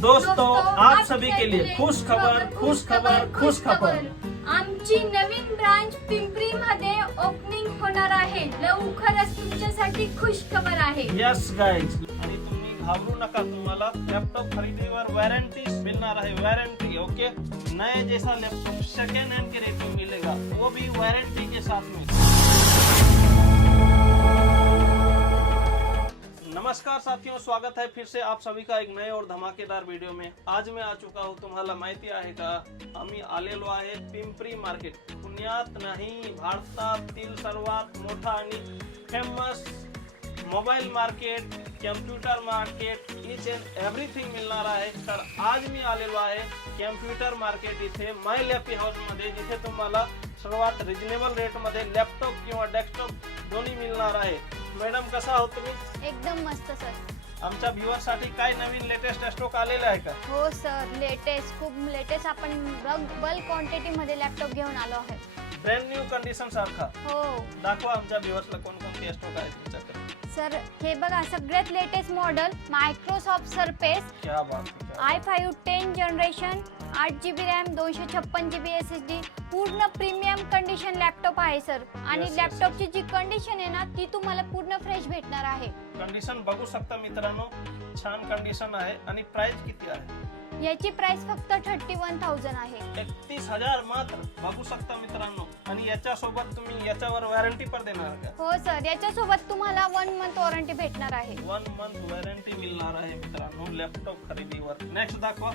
दोस्तों आप सभी के लिए खुश खबर। आमची नवीन ब्रांच पिंपरी मध्ये ओपनिंग होणार आहे. लवकरच तुमच्यासाठी खुश खबर आहे. यस गाइज, आणि तुम्ही घाबरू नका, तुम्हाला लॅपटॉप खरीदीवर वारंटी मिलना है. वारंटी ओके, नए जैसा लैपटॉप सेकेंड हैंड के रेट में मिलेगा, वो भी वारंटी के साथ में. नमस्कार साथियों, स्वागत है फिर से आप सभी का एक नए और धमाकेदार वीडियो में. आज मैं आ चुका हूँ, तुम्हाला माहिती आहे का, आम्ही आलेलो आहे पिंपरी मार्केट. पुण्यात नाही, भारतातील सर्वात मोठा आणि famous mobile market, computer market, each and everything मिळणार आहे. तर आज मी आलेलो आहे कम्प्युटर मार्केट इथे माय लॅपी हाऊस मध्ये, जिथे तुम्हाला सर्वात रिजनेबल रेट मध्ये लॅपटॉप किंवा डेस्कटॉप दोन्ही मिळणार आहे. मॅडम, कसा आहोत तुम्ही? एकदम मस्त सर. आमच्या व्ह्यूअर्स साठी काय नवीन लेटेस्ट स्टॉक आलेला आहे का? हो सर, खूप लेटेस्ट आपण बल्क क्वांटिटी मध्ये लॅपटॉप घेऊन आलो आहे. ब्रँड न्यू कंडिशन सारखा. हो, दाखवा आमच्या व्ह्यूअर्सला कोणकोणते स्टॉक आहेत तुमच्याकडे. सर हे बघा, सगळ्यात लेटेस्ट मॉडेल मायक्रोसॉफ्ट सरफेस क्या बात है. i5 10 generation, 8GB RAM, 256GB SSD, पूर्ण प्रीमियम कंडिशन लॅपटॉप आहे सर. आणि Yes, लॅपटॉपची जी कंडिशन आहे ना, ती तुम्हाला पूर्ण फ्रेश भेटणार आहे. कंडिशन बघू शकता मित्रांनो, छान कंडिशन आहे. आणि प्राइस किती आहे? याची प्राइस फक्त 31,000 आहे. 31,000 मात्र. बघू शकता मित्रांनो. आणि याच्या सोबत तुम्ही याच्यावर वॉरंटी पण देणार का? हो सर, याच्या सोबत तुम्हाला 1 मंथ वॉरंटी भेटणार आहे. 1 मंथ वॉरंटी मिळणार आहे मित्रांनो लॅपटॉप खरेदीवर. नेक्स्ट दाखवा.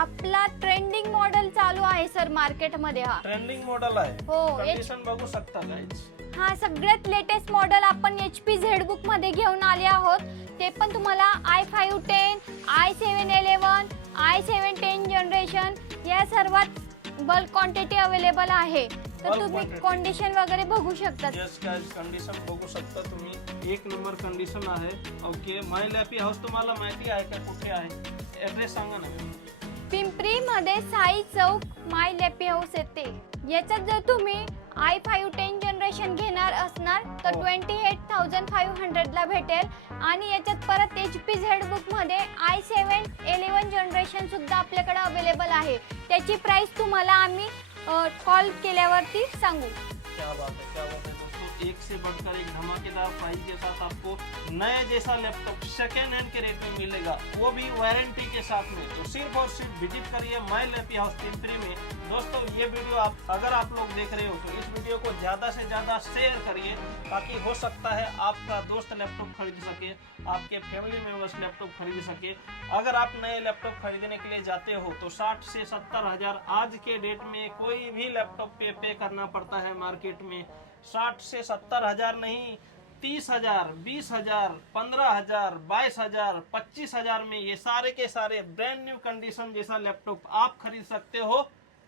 आपला ट्रेंडिंग मॉडेल चालू आहे सर मार्केट मध्ये. हा ट्रेंडिंग मॉडेल आहे. हो, कंडिशन बघू शकता गाइस. हा सगळ्यात लेटेस्ट मॉडेल आपण HP झेडबुक मध्ये घेऊन आले आहोत. ते पण तुम्हाला i5 10, i7 11, i7 10 जनरेशन या सर्वात बल्क क्वांटिटी अवेलेबल आहे. तर तुम्ही कंडिशन वगैरे बघू शकता. यस गाइस, कंडिशन बघू शकता तुम्ही. एक नंबर कंडिशन आहे. ओके, माय लॅपी हाऊस तुम्हाला माहिती आहे का कुठे आहे? ऍड्रेस सांगा ना. पिंपरी मध्ये साई चौक माय लॅपी हाऊस येते. याच्यात जर तुम्ही i5 10 जनरेशन घेणार असणार तर 28,500 ला भेटेल. आणि याच्यात परत HP झेडबुक मध्ये i7 11 जनरेशन सुद्धा आपल्याकडे अवेलेबल आहे. त्याची प्राइस तुम्हाला आम्ही कॉल केल्यावरती सांगू. क्या बात है, क्या बात है दोस्तों. एक से बढ़कर एक धमाकेदार प्राइस के साथ आपको नए जैसा लैपटॉप सेकेंड हैंड के रेट में मिलेगा, वो भी वारंटी के साथ में. तो सिर्फ और सिर्फ विजिट करिए माय लैपी हाउस पिंपरी में. दोस्तों ये वीडियो अगर आप लोग देख रहे हो तो इस वीडियो को ज़्यादा से ज़्यादा शेयर करिए, ताकि हो सकता है आपका दोस्त लैपटॉप खरीद सके, आपके फैमिली मेंबर्स लैपटॉप खरीद सके. अगर आप नए लैपटॉप खरीदने के लिए जाते हो तो 60 से 70 हजार आज के डेट में कोई भी लैपटॉप पे करना पड़ता है मार्केट में. 60 से 70 हजार नहीं, 30,000, 20,000, 15,000, 22,000, 25,000 में ये सारे के सारे ब्रांड न्यू कंडीशन जैसा लैपटॉप आप खरीद सकते हो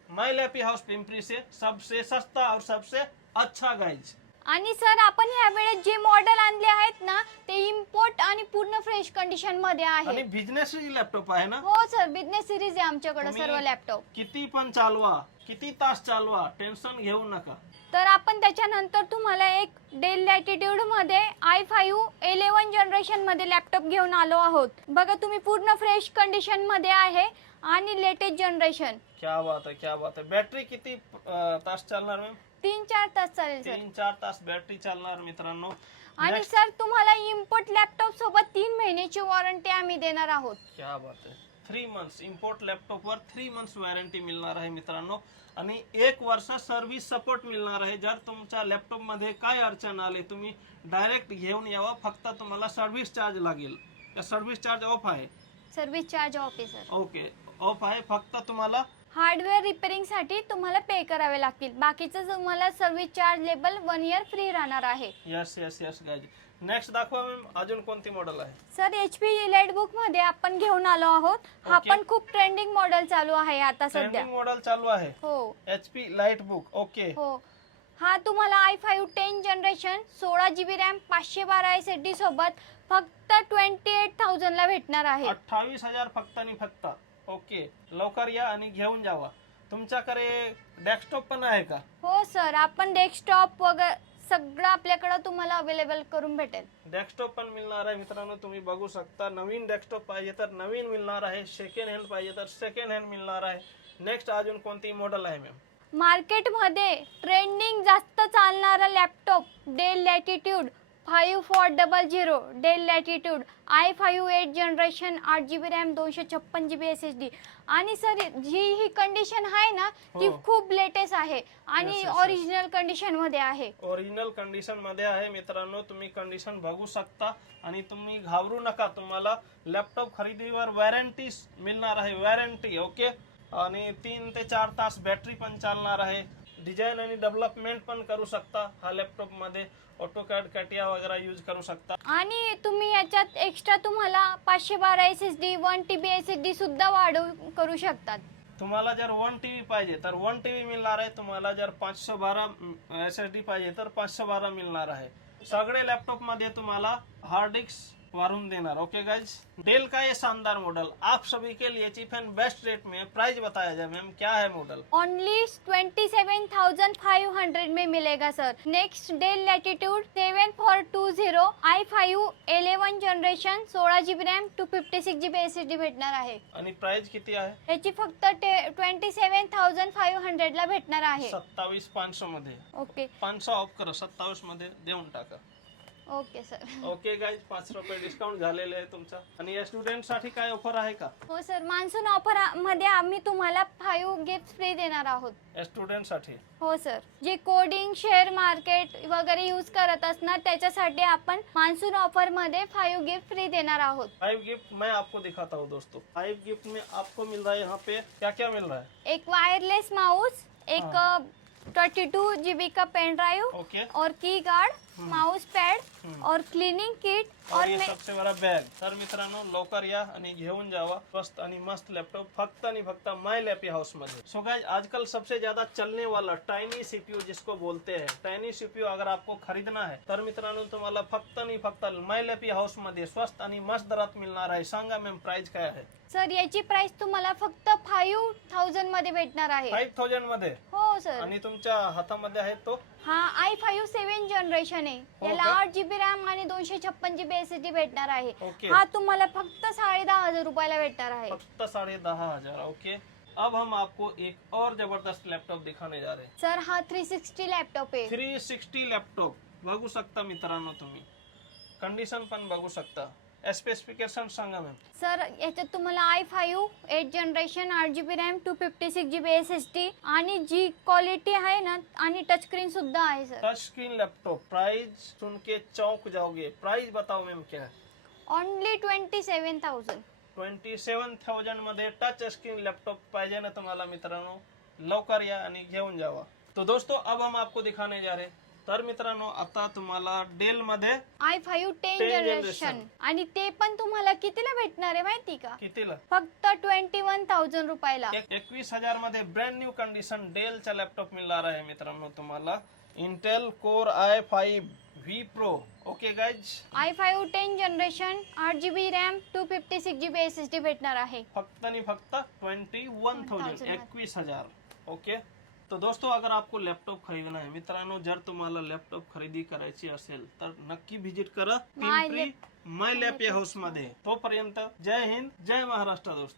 माय लॅपी हाऊस पिंपरी से. सबसे सस्ता और सबसे अच्छा गाइज. आणि सर आपण ह्या वेळेस जे मॉडेल आणले आहेत ना, ते इम्पोर्ट आणि पूर्ण फ्रेश कंडिशन मध्ये आणि आहे. बिझनेस लॅपटॉप आहे ना? हो सर, बिझनेस सिरीज आहे आमच्याकडे सर्व लॅपटॉप. किती पण चालवा, किती तास चालवा, टेन्शन घेऊ नका. तर आपण त्याच्यानंतर तुम्हाला एक डेल लॅटिट्यूड मध्ये i5 11 जनरेशन मध्ये लॅपटॉप घेऊन आलो आहोत. बघा तुम्ही, पूर्ण फ्रेश कंडिशन मध्ये आहे आणि लेटेस्ट जनरेशन. क्या बात है, क्या बात है. बॅटरी किती तास चालणार मॅम? 3-4 तास चालेल सर. 3-4 तास बॅटरी चालणार मित्रांनो. आणि सर तुम्हाला इम्पोर्ट लॅपटॉप सोबत 3 महिन्याची वॉरंटी आम्ही देणार आहोत. क्या बात है. 3 मंथ्स इम्पोर्ट लॅपटॉपवर 3 मंथ्स वॉरंटी मिळणार आहे मित्रांनो. आणि 1 वर्ष सर्व्हिस सपोर्ट मिळणार आहे. जर तुमच्या लॅपटॉप मध्ये काय अडचण आली, तुम्ही डायरेक्ट घेऊन यावा. फक्त तुम्हाला सर्व्हिस चार्ज लागेल. सर्व्हिस चार्ज ऑफ आहे? सर्व्हिस चार्ज ऑफ आहे सर. ओके, ऑफ आहे. फक्त तुम्हाला हार्डवेअर रिपेअरिंग साठी तुम्हाला पे करावे लागतील. बाकीचं तुम्हाला service charge label 1 year free राहणार आहे. Yes yes yes guys. Next दाखवा मॅम, अजून कोणती मॉडेल आहे? सर HP लाइटबुक मध्ये आपण घेऊन आलो आहोत. हा पण खूप ट्रेंडिंग मॉडेल चालू आहे आता सध्या. ट्रेंडिंग मॉडेल चालू आहे. हो, HP लाइटबुक. ओके. हो. हा तुम्हाला i5 10 generation, 16GB RAM, 512 SSD सोबत फक्त 28,000 ला भेटणार आहे. 28,000 फक्त आणि फक्त. ओके, लवकर या आणि घेऊन जावा. तुमच्याकडे डेस्कटॉप पण आहे का? हो सर, आपण डेस्कटॉप वगैरे सगळं आपल्याकडे तुम्हाला अवेलेबल करून भेटेल. डेस्कटॉप पण मिळणार आहे मित्रांनो, तुम्ही बघू शकता. नवीन डेस्कटॉप पाहिजे तर नवीन मिळणार आहे, सेकंड हँड पाहिजे तर सेकंड हँड मिळणार आहे. नेक्स्ट अजून कोणती मॉडेल आहे मॅम? मार्केटमध्ये ट्रेंडिंग जास्त चालणारा laptop Dell Latitude 5400, Dell Latitude i5 8 generation 8GB RAM 256GB SSD. आणि सर जी ही कंडिशन आहे ना ती हो. खूप लेटेस्ट आहे आणि Yes, yes, yes. Original condition मध्ये आहे. ओरिजिनल कंडिशन मध्ये आहे मित्रांनो, तुम्ही कंडिशन बघू शकता. आणि तुम्ही घाबरू नका, तुम्हाला लॅपटॉप खरेदीवर वॉरंटी मिळणार आहे, वॉरंटी. ओके. आणि 3 ते 4 तास बॅटरी पण चालणार आहे. डिझाईन आणि डेव्हलपमेंट पण करू शकता हा लॅपटॉप मध्ये. ऑटोकॅड कॅटिया वगैरे यूज करू शकता. आणि तुम्ही याच्यात एक्स्ट्रा तुम्हाला 512 SSD 1TB SSD सुद्धा वाढवू करू शकतात. तुम्हाला जर 1 TB पाहिजे तर 1 TB मिळणार आहे. तुम्हाला जर 512 SSD पाहिजे तर 512 मिळणार आहे. सगळे लॅपटॉप मध्ये तुम्हाला हार्ड डिस्क वारून देणार. ओके गाइज, डेल का ये शानदार मॉडल आप सभी के लिए चीप एंड बेस्ट रेट में प्राइस बताया जाए मैम, क्या है मॉडल? ओनली 27,500 में मिलेगा sir. Next Dell Latitude 7420 i5 11 generation 16GB RAM 256GB SSD भेटणार आहे. आणि प्राइस किती आहे? याची फक्त 27,500 ला भेटणार आहे. 27,500 मध्ये. ओके 500 ऑफ करा, 27 मध्ये देऊन टाका. Okay sir. ओके गाइज, 5 रुपये डिस्काउंट झालेले आहे तुमचा. आणि या स्टुडंट साठी काय ऑफर आहे का? हो सर, मान्सून ऑफर मध्ये आम्ही तुम्हाला 5 गिफ्ट फ्री देणार आहोत. या स्टुडंट साठी हो सर, जे कोडिंग शेअर मार्केट वगैरे यूज करत असणार त्याच्यासाठी आपण मान्सून ऑफर मध्ये 5 गिफ्ट फ्री देणार आहोत. 5 गिफ्ट मैं आपको दिखाता हूँ दोस्तों. 5 गिफ्ट में आपको मिल रहा है यहाँ पे क्या क्या मिल रहा है? एक वायरलेस माउस, एक 32GB का पेन ड्राइव ओके. और की गार्ड, माउस पैड और क्लीनिंग किट और ये सबसे बड़ा बॅग. तर मित्रांनो लवकर या आणि घेऊन जावा स्वस्त आणि मस्त लॅपटॉप फक्त आणि फक्त माय लॅपी हाउस मध्ये. सो गाइस, आजकल सबसे ज्यादा चलने वाला टाइनी सीपीयू जिसको बोलते हैं, टाइनी सीपीयू अगर आपको खरीदना है तर मित्रांनो तुम्हाला फक्त आणि फक्त माय लॅपी हाउस मध्ये स्वस्त आणि मस्त दरात मिळणार आहे. सांगा मॅम प्राइस काय आहे? सर याची प्राइस तुम्हाला फक्त 5,000 मध्ये भेटणार आहे. 5,000 मध्ये. हो सर. आणि तुमच्या हातामध्ये आहे तो हा i5 7 जनरेशन आहे. याला का? 8GB रॅम आणि 256GB SSD भेटणार आहे. ओके. हा तुम्हाला फक्त 10,500 रुपयाला भेटणार आहे. फक्त 10,500. ओके. अब हम आपको एक और जबरदस्त लॅपटॉप दिखाने जा रहे हैं. सर हा 360 लॅपटॉप आहे. 360 लॅपटॉप बघू शकता मित्रांनो, तुम्ही कंडिशन पण बघू शकता. स्पेसिफिकेशन सांगा मॅम. सर याच्यात तुम्हाला i5 8 generation 8GB RAM 256GB SSD आणि जी क्वालिटी आहे ना आणि टच स्क्रीन सुद्धा आहे sir. Touch screen laptop. Price सुन के चौंक जाओगे. प्राइस बताओ मैम क्या है? ओनली 27,000. 27,000 मध्ये टच स्क्रीन लैपटॉप पाहिजे ना तुम्हाला मित्रांनो, लवकर या आणि घेऊन जावा. तो दोस्तों अब हम आपको दिखाने जा रहे हैं. तर मित्रांनो आता तुम्हाला डेल मध्ये i5 10 जनरेशन आणि ते पण तुम्हाला कितीला भेटणार आहे माहिती का? कितीला? फक्त 21,000 रुपयाला. 21,000 मध्ये ब्रँड न्यू कंडिशन डेलचा लॅपटॉप मिळणार आहे मित्रांनो तुम्हाला. Intel core i5 V Pro. Okay guys, i5 10 generation 8GB RAM 256GB SSD भेटणार आहे. फक्त आणि फक्त 21,000. 21,000. ओके. तो दोस्तों अगर आपको लॅपटॉप खरीदना है मित्रांनो, जर तुम्हाला लॅपटॉप खरेदी करायची असेल तर नक्की व्हिजिट करा पिंपरी माय लॅप हाऊस मध्ये. तोपर्यंत जय हिंद, जय महाराष्ट्र दोस्तों.